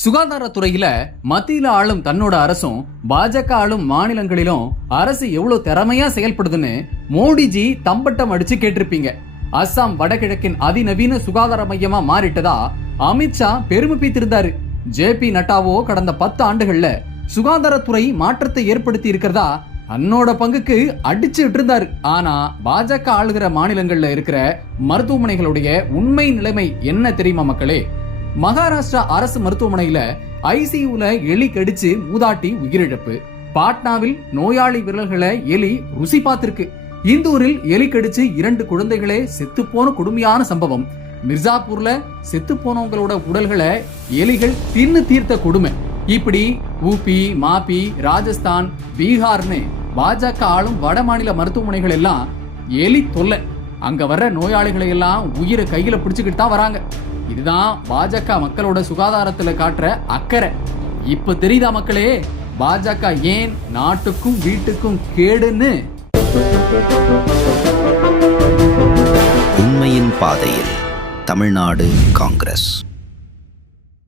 சுகாதாரத்துறையில மத்தியில ஆளும் தன்னோட அரசும் பாஜக ஆளும் மாநிலங்களிலும் அரசு எவ்வளவு திறமையா செயல்படுதுன்னு மோடிஜி தம்பட்டம் அடிச்சு கேட்டிருப்பீங்க. அஸ்ஸாம் வடகிழக்கின் அதிநவீன சுகாதார மையமா மாறிட்டதா அமித்ஷா பெருமை பீத்திருந்தாரு. ஜே.பி. நட்டாவோ கடந்த 10 ஆண்டுகள்ல சுகாதாரத்துறை மாற்றத்தை ஏற்படுத்தி இருக்கிறதா தன்னோட பங்குக்கு அடிச்சுட்டு இருந்தாரு. ஆனா பாஜக ஆளுகிற மாநிலங்கள்ல இருக்கிற மருத்துவமனைகளுடைய உண்மை நிலைமை என்ன தெரியுமா மக்களே? மகாராஷ்டிரா அரசு மருத்துவமனையில ஐசியூல எலி கடிச்சு மூதாட்டி உயிரிழப்பு. பாட்னாவில் நோயாளி விரல்களை எலி ருசி பார்த்திருக்கு. இந்தூரில் எலி கடிச்சு 2 குழந்தைகளே செத்து போன கொடுமையான சம்பவம். மிர்சாப்பூர்ல செத்து போனவங்களோட உடல்களை எலிகள் தின்னு தீர்த்த கொடுமை. இப்படி ஊபி, மாபி, ராஜஸ்தான், பீகார்னு பாஜக ஆளும் வட மாநில மருத்துவமனைகள் எல்லாம் எலி தொல்லை. அங்க வர்ற நோயாளிகளை எல்லாம் உயிரை கையில பிடிச்சுக்கிட்டு தான் வராங்க. இதுதான் பாஜக மக்களோட சுகாதாரத்துல காட்டுற அக்கறை. இப்ப தெரியுதா மக்களே, பாஜக ஏன் நாட்டுக்கும் வீட்டுக்கும் கேடுன்னு? உண்மையின் பாதையில் தமிழ்நாடு காங்கிரஸ்.